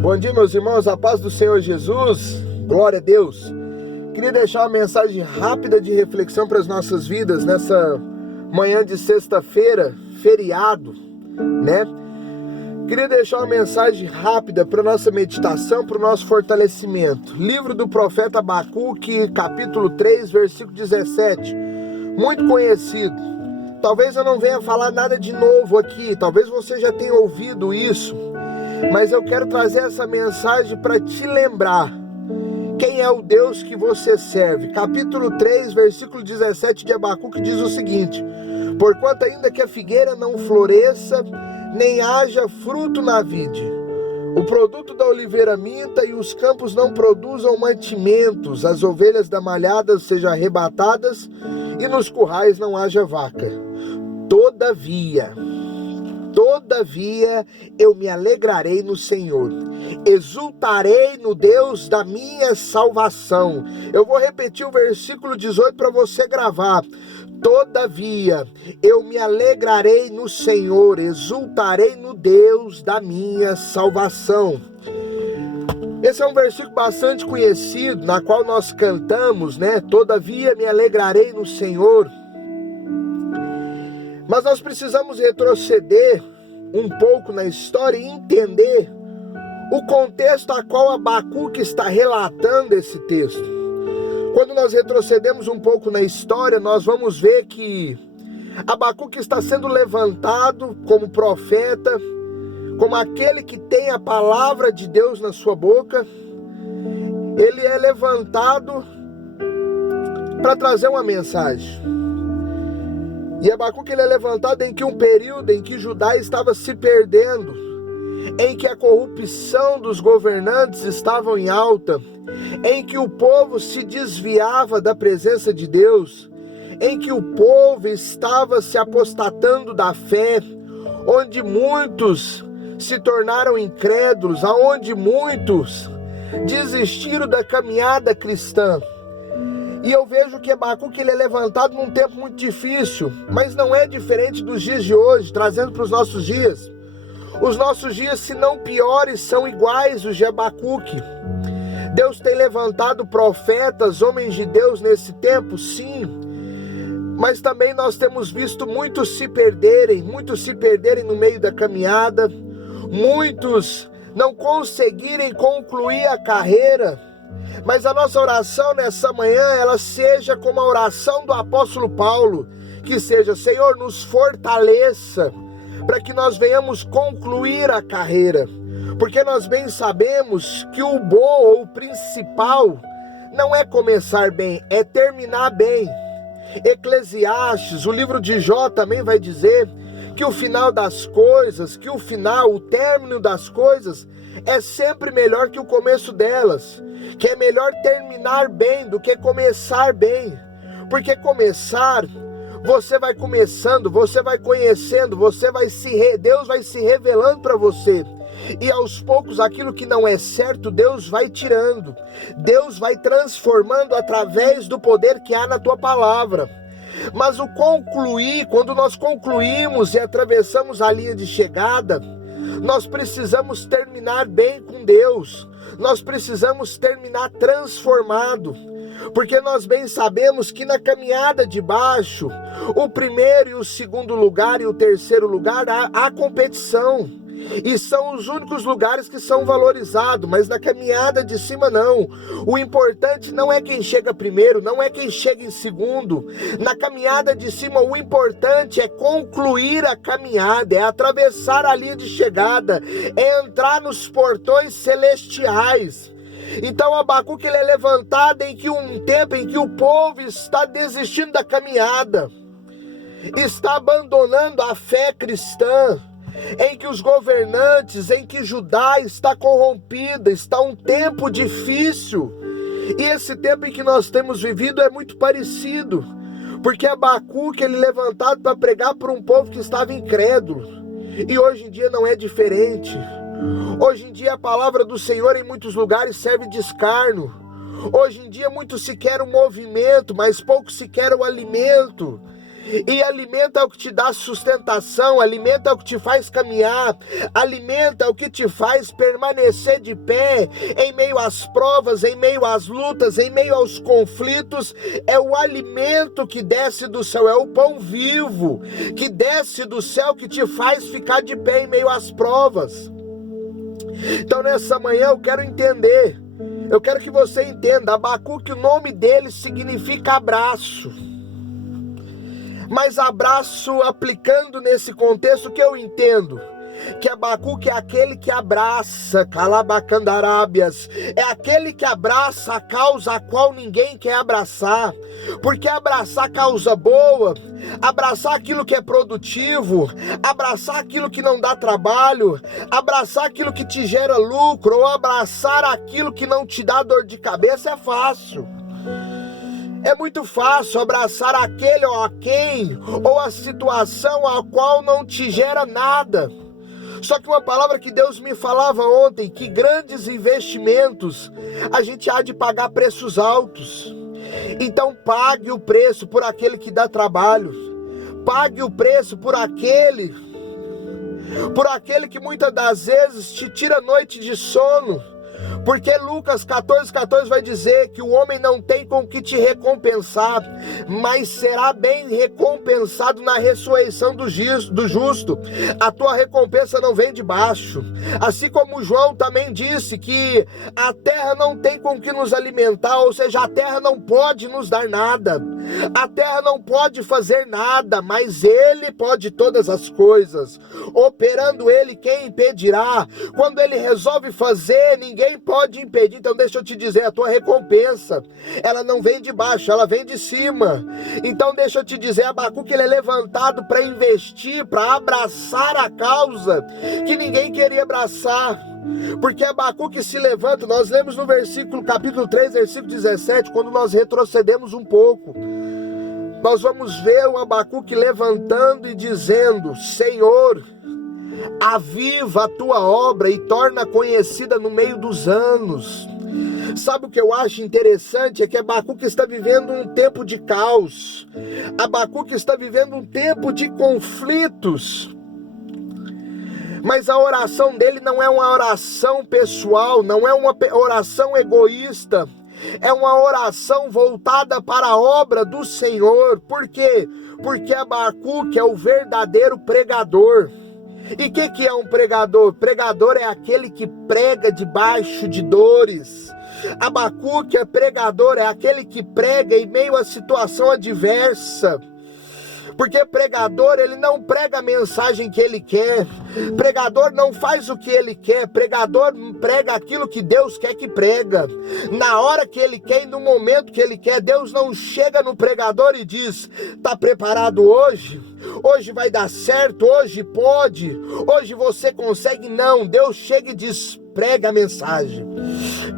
Bom dia, meus irmãos, a paz do Senhor Jesus, glória a Deus. Queria deixar uma mensagem rápida de reflexão para as nossas vidas nessa manhã de sexta-feira, feriado, né? Queria deixar uma mensagem rápida para a nossa meditação, para o nosso fortalecimento. Livro do profeta Abacuque, capítulo 3, versículo 17, muito conhecido. Talvez eu não venha falar nada de novo aqui, talvez você já tenha ouvido isso, mas eu quero trazer essa mensagem para te lembrar quem é o Deus que você serve. Capítulo 3, versículo 17 de Abacuque diz o seguinte: porquanto ainda que a figueira não floresça, nem haja fruto na vide, o produto da oliveira minta e os campos não produzam mantimentos, as ovelhas da malhada sejam arrebatadas e nos currais não haja vaca. Todavia eu me alegrarei no Senhor, exultarei no Deus da minha salvação. Eu vou repetir o versículo 18 para você gravar. Todavia eu me alegrarei no Senhor, exultarei no Deus da minha salvação. Esse é um versículo bastante conhecido, na qual nós cantamos, né? Todavia me alegrarei no Senhor. Mas nós precisamos retroceder um pouco na história e entender o contexto a qual Abacuque está relatando esse texto. Quando nós retrocedemos um pouco na história, nós vamos ver que Abacuque está sendo levantado como profeta, como aquele que tem a palavra de Deus na sua boca. Ele é levantado para trazer uma mensagem. E Abacuque ele é levantado em que um período em que Judá estava se perdendo, em que a corrupção dos governantes estava em alta, em que o povo se desviava da presença de Deus, em que o povo estava se apostatando da fé, onde muitos se tornaram incrédulos, aonde muitos desistiram da caminhada cristã. E eu vejo que Abacuque ele é levantado num tempo muito difícil, mas não é diferente dos dias de hoje, trazendo para os nossos dias. Os nossos dias, se não piores, são iguais os de Abacuque. Deus tem levantado profetas, homens de Deus nesse tempo, sim, mas também nós temos visto muitos se perderem no meio da caminhada, muitos não conseguirem concluir a carreira. Mas a nossa oração nessa manhã, ela seja como a oração do apóstolo Paulo, que seja: Senhor, nos fortaleça, para que nós venhamos concluir a carreira, porque nós bem sabemos que o bom ou o principal não é começar bem, é terminar bem. Eclesiastes, o livro de Jó também vai dizer que o final das coisas, o término das coisas é sempre melhor que o começo delas, que é melhor terminar bem do que começar bem, porque começar, você vai começando, você vai conhecendo, Deus vai se revelando para você, e aos poucos aquilo que não é certo, Deus vai tirando, Deus vai transformando através do poder que há na tua palavra. Mas o concluir, quando nós concluímos e atravessamos a linha de chegada, nós precisamos terminar bem com Deus, nós precisamos terminar transformado, porque nós bem sabemos que na caminhada de baixo, o primeiro e o segundo lugar e o terceiro lugar, há competição, e são os únicos lugares que são valorizados, mas na caminhada de cima não. O importante não é quem chega primeiro, não é quem chega em segundo. Na caminhada de cima, o importante é concluir a caminhada, é atravessar a linha de chegada, é entrar nos portões celestiais. Então Abacuque ele é levantado em que um tempo em que o povo está desistindo da caminhada, está abandonando a fé cristã, em que os governantes, em que Judá está corrompida, está um tempo difícil, e esse tempo em que nós temos vivido é muito parecido, porque Abacuque ele é levantado para pregar para um povo que estava incrédulo, e hoje em dia não é diferente. Hoje em dia a palavra do Senhor em muitos lugares serve de escárnio. Hoje em dia muito se quer o movimento, mas pouco se quer o alimento. E alimento é o que te dá sustentação, alimento é o que te faz caminhar, alimento é o que te faz permanecer de pé em meio às provas, em meio às lutas, em meio aos conflitos. É o alimento que desce do céu, é o pão vivo que desce do céu, que te faz ficar de pé em meio às provas. Então nessa manhã eu quero que você entenda, Abacuque, o nome dele significa abraço. Mas abraço, aplicando nesse contexto, que eu entendo que Abacuque é aquele que abraça, calabacandarábias, é aquele que abraça a causa a qual ninguém quer abraçar, porque abraçar causa boa, abraçar aquilo que é produtivo, abraçar aquilo que não dá trabalho, abraçar aquilo que te gera lucro, ou abraçar aquilo que não te dá dor de cabeça é fácil. É muito fácil abraçar aquele ou a quem, ou a situação a qual não te gera nada. Só que uma palavra que Deus me falava ontem, que grandes investimentos a gente há de pagar preços altos. Então pague o preço por aquele que dá trabalho. Pague o preço por aquele que muitas das vezes te tira a noite de sono. Porque Lucas 14:14 vai dizer que o homem não tem com que te recompensar, mas será bem recompensado na ressurreição do justo. A tua recompensa não vem de baixo. Assim como João também disse que a terra não tem com que nos alimentar, ou seja, a terra não pode nos dar nada. A terra não pode fazer nada, mas ele pode todas as coisas. Operando ele, quem impedirá? Quando ele resolve fazer, ninguém pode impedir. Então deixa eu te dizer, a tua recompensa, ela não vem de baixo, ela vem de cima. Então deixa eu te dizer, Abacuque, ele é levantado para investir, para abraçar a causa que ninguém queria abraçar. Porque Abacuque se levanta, nós lemos no capítulo 3, versículo 17, quando nós retrocedemos um pouco, nós vamos ver o Abacuque levantando e dizendo: Senhor, aviva a tua obra e torna conhecida no meio dos anos. Sabe o que eu acho interessante? É que Abacuque está vivendo um tempo de caos. Abacuque está vivendo um tempo de conflitos. Mas a oração dele não é uma oração pessoal, não é uma oração egoísta. É uma oração voltada para a obra do Senhor. Por quê? Porque Abacuque é o verdadeiro pregador. E o que é um pregador? Pregador é aquele que prega debaixo de dores. Abacuque é pregador, é aquele que prega em meio a situação adversa. Porque pregador, ele não prega a mensagem que ele quer. Pregador não faz o que ele quer. Pregador prega aquilo que Deus quer que prega. Na hora que ele quer e no momento que ele quer. Deus não chega no pregador e diz: tá preparado hoje? Hoje vai dar certo? Hoje pode? Hoje você consegue? Não. Deus chega e diz: prega a mensagem.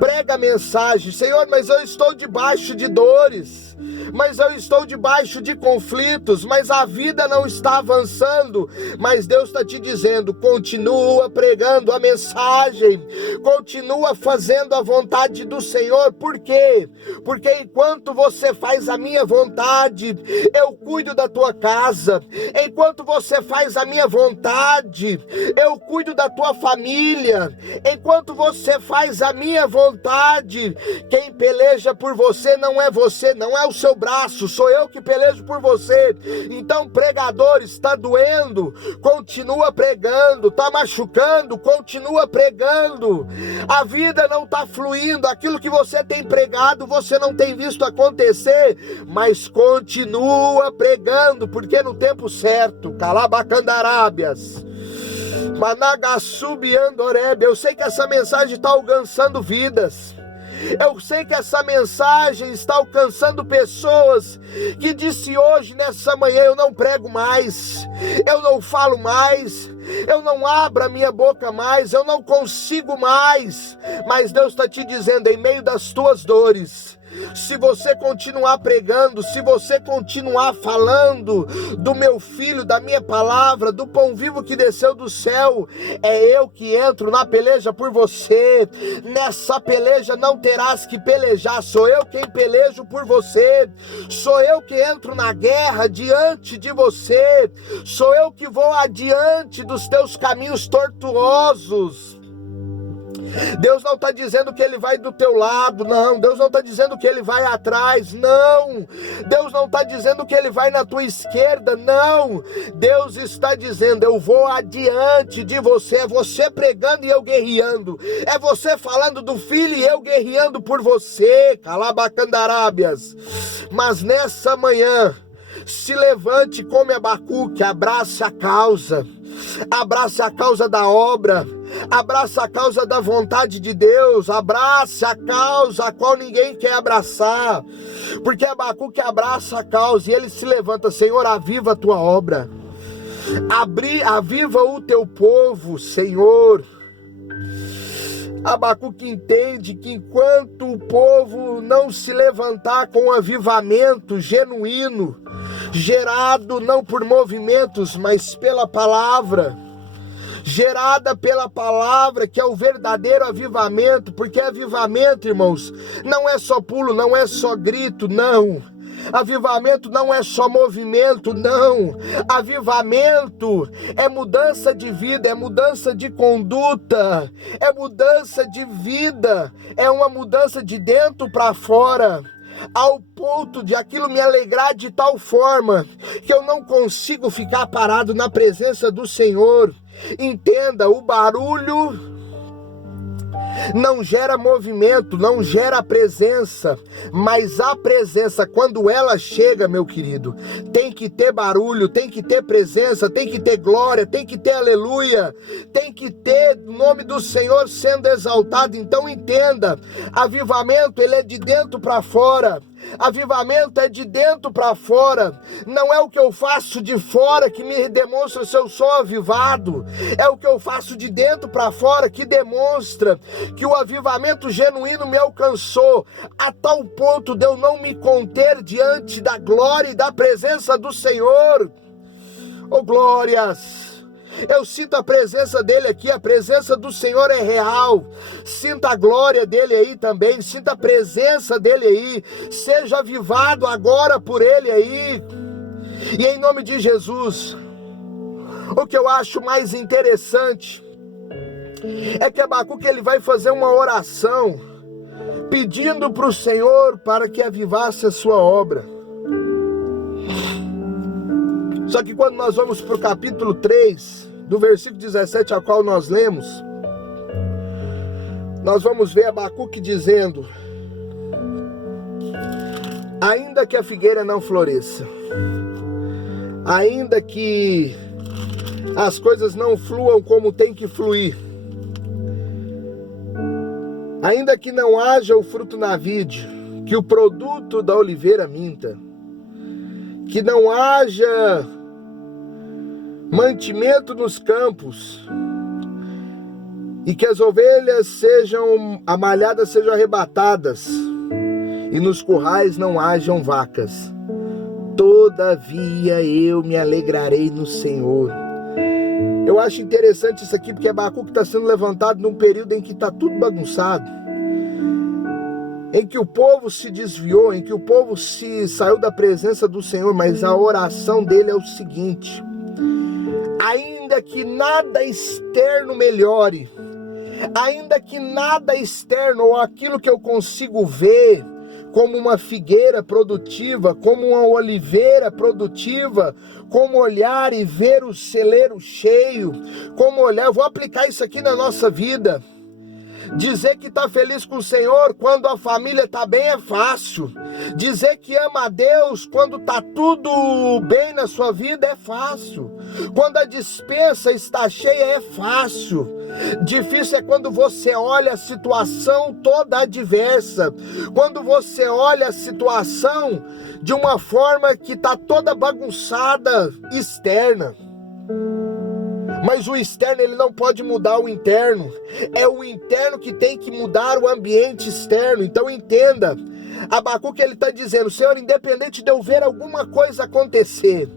Prega a mensagem. Senhor, mas eu estou debaixo de dores. Mas eu estou debaixo de conflitos, mas a vida não está avançando. Mas Deus está te dizendo: continua pregando a mensagem, continua fazendo a vontade do Senhor. Por quê? Porque enquanto você faz a minha vontade, eu cuido da tua casa. Enquanto você faz a minha vontade, eu cuido da tua família. Enquanto você faz a minha vontade, quem peleja por você não é o seu braço, sou eu que pelejo por você. Então, pregador, está doendo, continua pregando. Está machucando, continua pregando. A vida não está fluindo, aquilo que você tem pregado você não tem visto acontecer, mas continua pregando, porque no tempo certo, calabacandarábias, Managasubiandorebe, eu sei que essa mensagem está alcançando vidas. Eu sei que essa mensagem está alcançando pessoas que disse hoje, nessa manhã: eu não prego mais, eu não falo mais, eu não abro a minha boca mais, eu não consigo mais. Mas Deus está te dizendo, em meio das tuas dores, se você continuar pregando, se você continuar falando do meu filho, da minha palavra, do pão vivo que desceu do céu, é eu que entro na peleja por você. Nessa peleja não terás que pelejar, sou eu quem pelejo por você, sou eu que entro na guerra diante de você, sou eu que vou adiante dos teus caminhos tortuosos. Deus não está dizendo que Ele vai do teu lado, não. Deus não está dizendo que Ele vai atrás, não. Deus não está dizendo que Ele vai na tua esquerda, não. Deus está dizendo, eu vou adiante de você. É você pregando e eu guerreando. É você falando do filho e eu guerreando por você. Calabacandarábias. Mas nessa manhã, se levante como Abacuque, abrace a causa da obra, abrace a causa da vontade de Deus, abrace a causa a qual ninguém quer abraçar, porque Abacuque abraça a causa e ele se levanta: Senhor, aviva a tua obra, aviva o teu povo, Senhor. Abacuque entende que enquanto o povo não se levantar com um avivamento genuíno, gerado não por movimentos, mas pela palavra, gerada pela palavra, que é o verdadeiro avivamento, porque avivamento, irmãos, não é só pulo, não é só grito, não. Avivamento não é só movimento, não. Avivamento é mudança de vida, é mudança de conduta, é mudança de vida, é uma mudança de dentro para fora, ao ponto de aquilo me alegrar de tal forma que eu não consigo ficar parado na presença do Senhor. Entenda, o barulho não gera movimento, não gera presença, mas a presença, quando ela chega, meu querido, tem que ter barulho, tem que ter presença, tem que ter glória, tem que ter aleluia, tem que ter o nome do Senhor sendo exaltado. Então entenda, avivamento, ele é de dentro para fora. Avivamento é de dentro para fora. Não é o que eu faço de fora que me demonstra se eu sou avivado. É o que eu faço de dentro para fora que demonstra que o avivamento genuíno me alcançou, a tal ponto de eu não me conter diante da glória e da presença do Senhor. Oh glórias! Eu sinto a presença dele aqui, a presença do Senhor é real. Sinta a glória dele aí também, sinta a presença dele aí. Seja avivado agora por ele aí. E em nome de Jesus, o que eu acho mais interessante é que Abacuque ele vai fazer uma oração pedindo para o Senhor para que avivasse a sua obra. Só que quando nós vamos para o capítulo 3, do versículo 17 ao qual nós lemos, nós vamos ver Abacuque dizendo: ainda que a figueira não floresça, ainda que as coisas não fluam como tem que fluir, ainda que não haja o fruto na vide, que o produto da oliveira minta, que não haja mantimento nos campos, e que as ovelhas sejam amalhadas, sejam arrebatadas, e nos currais não hajam vacas, todavia eu me alegrarei no Senhor. Eu acho interessante isso aqui, porque Abacuque está sendo levantado num período em que está tudo bagunçado, em que o povo se desviou, em que o povo saiu da presença do Senhor, mas a oração dele é o seguinte: ainda que nada externo melhore, ainda que nada externo, ou aquilo que eu consigo ver como uma figueira produtiva, como uma oliveira produtiva, como olhar e ver o celeiro cheio, como olhar, eu vou aplicar isso aqui na nossa vida. Dizer que está feliz com o Senhor quando a família está bem é fácil. Dizer que ama a Deus quando está tudo bem na sua vida é fácil. Quando a despensa está cheia é fácil. Difícil é quando você olha a situação toda adversa. Quando você olha a situação de uma forma que está toda bagunçada externa. Mas o externo ele não pode mudar o interno. É o interno que tem que mudar o ambiente externo. Então entenda, Abacuque, ele está dizendo: Senhor, independente de eu ver alguma coisa acontecer,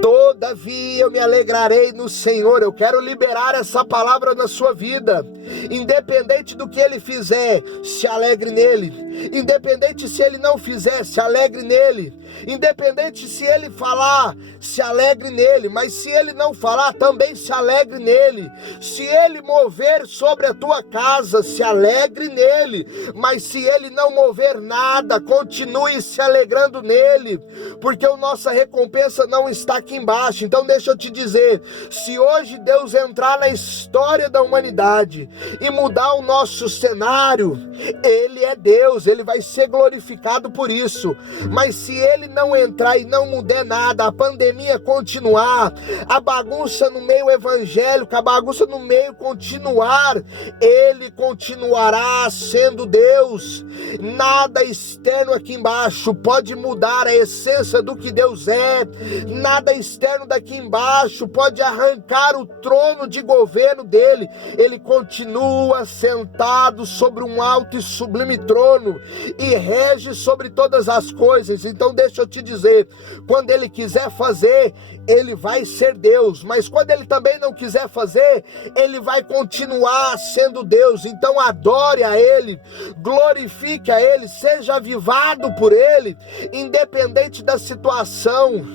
todavia eu me alegrarei no Senhor. Eu quero liberar essa palavra na sua vida. Independente do que ele fizer, se alegre nele. Independente se ele não fizer, se alegre nele. Independente se ele falar, se alegre nele. Mas se ele não falar, também se alegre nele. Se ele mover sobre a tua casa, se alegre nele. Mas se ele não mover nada, continue se alegrando nele, porque a nossa recompensa não está aqui embaixo. Então deixa eu te dizer, se hoje Deus entrar na história da humanidade e mudar o nosso cenário, Ele é Deus, Ele vai ser glorificado por isso. Mas se Ele não entrar e não mudar nada, a pandemia continuar, a bagunça no meio evangélico, a bagunça no meio continuar, Ele continuará sendo Deus. Nada externo aqui embaixo pode mudar a essência do que Deus é. Nada externo daqui embaixo pode arrancar o trono de governo dele. Ele continua sentado sobre um alto e sublime trono e rege sobre todas as coisas. Então deixa eu te dizer, quando ele quiser fazer, ele vai ser Deus, mas quando ele também não quiser fazer, ele vai continuar sendo Deus. Então adore a ele, glorifique a ele, seja avivado por ele, independente da situação,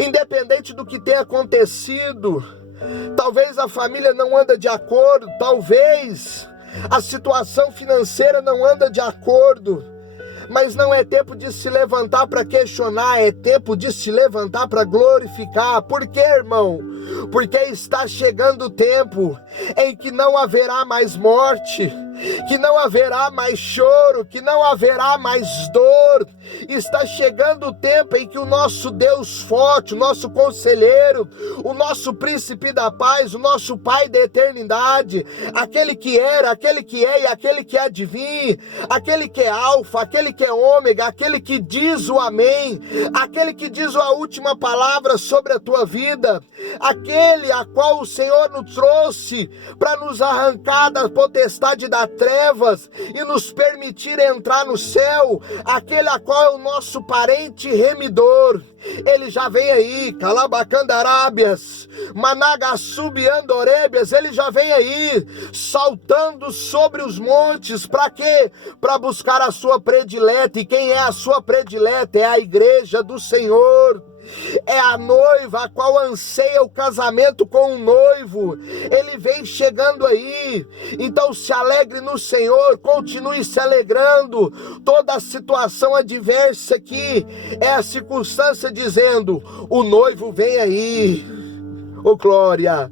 independente do que tenha acontecido. Talvez a família não anda de acordo, talvez a situação financeira não anda de acordo, mas não é tempo de se levantar para questionar, é tempo de se levantar para glorificar. Por quê, irmão? Porque está chegando o tempo em que não haverá mais morte, que não haverá mais choro, que não haverá mais dor. Está chegando o tempo em que o nosso Deus forte, o nosso conselheiro, o nosso príncipe da paz, o nosso Pai da eternidade, aquele que era, aquele que é e aquele que há de vir, aquele que é alfa, aquele que é ômega, aquele que diz o amém, aquele que diz a última palavra sobre a tua vida, aquele a qual o Senhor nos trouxe para nos arrancar da potestade das trevas e nos permitir entrar no céu, aquele a qual é o nosso parente remidor. Ele já vem aí, Calabacandarábias, Managassubiandorébias, ele já vem aí, saltando sobre os montes. Para quê? Para buscar a sua predileta. E quem é a sua predileta? É a igreja do Senhor. É a noiva a qual anseia o casamento com o noivo. Ele vem chegando aí. Então se alegre no Senhor, continue se alegrando. Toda a situação adversa aqui é a circunstância dizendo: o noivo vem aí. Oh glória!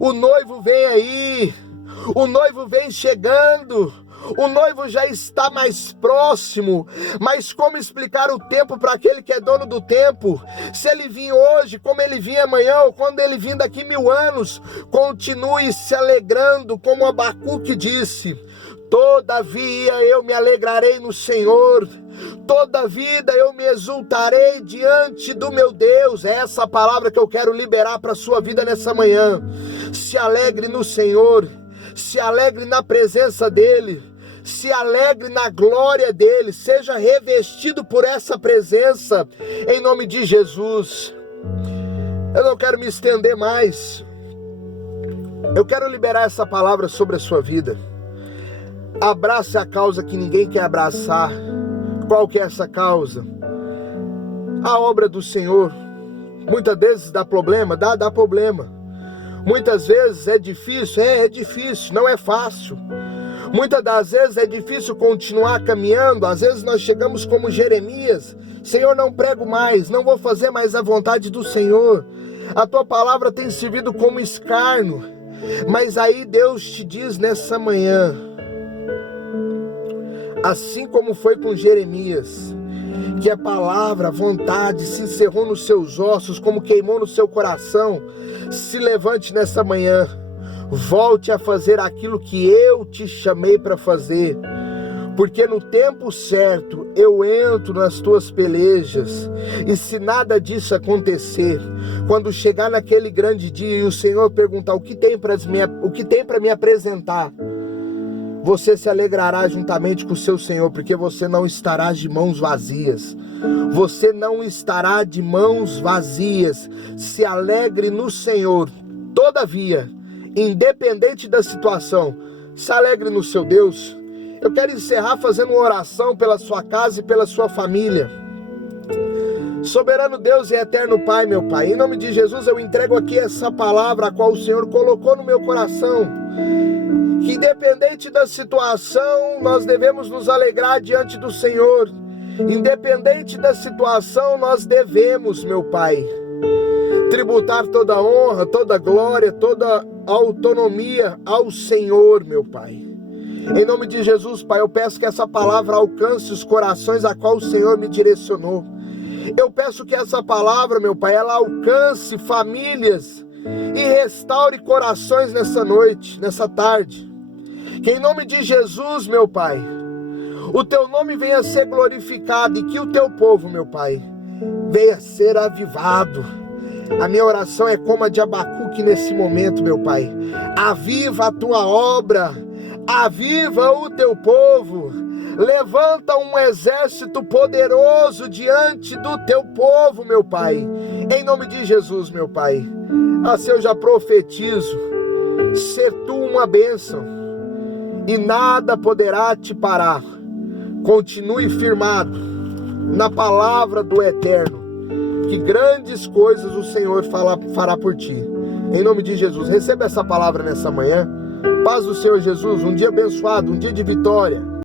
O noivo vem aí. O noivo vem chegando. O noivo já está mais próximo, mas como explicar o tempo para aquele que é dono do tempo? Se ele vir hoje, como ele vir amanhã, ou quando ele vir daqui 1000 anos, continue se alegrando, como Abacuque disse: todavia eu me alegrarei no Senhor, toda vida eu me exultarei diante do meu Deus. É essa palavra que eu quero liberar para a sua vida nessa manhã. Se alegre no Senhor, se alegre na presença dEle, se alegre na glória dEle, seja revestido por essa presença, em nome de Jesus. Eu não quero me estender mais, eu quero liberar essa palavra sobre a sua vida. Abrace a causa que ninguém quer abraçar. Qual que é essa causa? A obra do Senhor. Muitas vezes dá problema, dá problema. Muitas vezes é difícil, é difícil, não é fácil. Muitas das vezes é difícil continuar caminhando. Às vezes nós chegamos como Jeremias: Senhor, não prego mais, não vou fazer mais a vontade do Senhor. A tua palavra tem servido como escárnio. Mas aí Deus te diz nessa manhã, assim como foi com Jeremias, que a palavra, a vontade se encerrou nos seus ossos, como queimou no seu coração. Se levante nessa manhã, volte a fazer aquilo que eu te chamei para fazer, porque no tempo certo eu entro nas tuas pelejas. E se nada disso acontecer, quando chegar naquele grande dia e o Senhor perguntar: o que tem para me apresentar? você se alegrará juntamente com o seu Senhor, porque você não estará de mãos vazias. Você não estará de mãos vazias. Se alegre no Senhor. Todavia, independente da situação, se alegre no seu Deus. Eu quero encerrar fazendo uma oração pela sua casa e pela sua família. Soberano Deus e eterno Pai, meu Pai, em nome de Jesus eu entrego aqui essa palavra a qual o Senhor colocou no meu coração, que independente da situação, nós devemos nos alegrar diante do Senhor. Independente da situação, nós devemos, meu Pai, tributar toda honra, toda glória, toda autonomia ao Senhor, meu Pai. Em nome de Jesus, Pai, eu peço que essa palavra alcance os corações a qual o Senhor me direcionou. Eu peço que essa palavra, meu Pai, ela alcance famílias e restaure corações nessa noite, nessa tarde. Que em nome de Jesus, meu Pai, o Teu nome venha a ser glorificado e que o Teu povo, meu Pai, venha a ser avivado. A minha oração é como a de Abacuque nesse momento, meu Pai. Aviva a Tua obra, aviva o Teu povo. Levanta um exército poderoso diante do Teu povo, meu Pai. Em nome de Jesus, meu Pai. Assim eu já profetizo. Ser Tu uma bênção e nada poderá te parar. Continue firmado na palavra do Eterno, que grandes coisas o Senhor fará por ti. Em nome de Jesus, receba essa palavra nessa manhã. Paz do Senhor Jesus, um dia abençoado, um dia de vitória.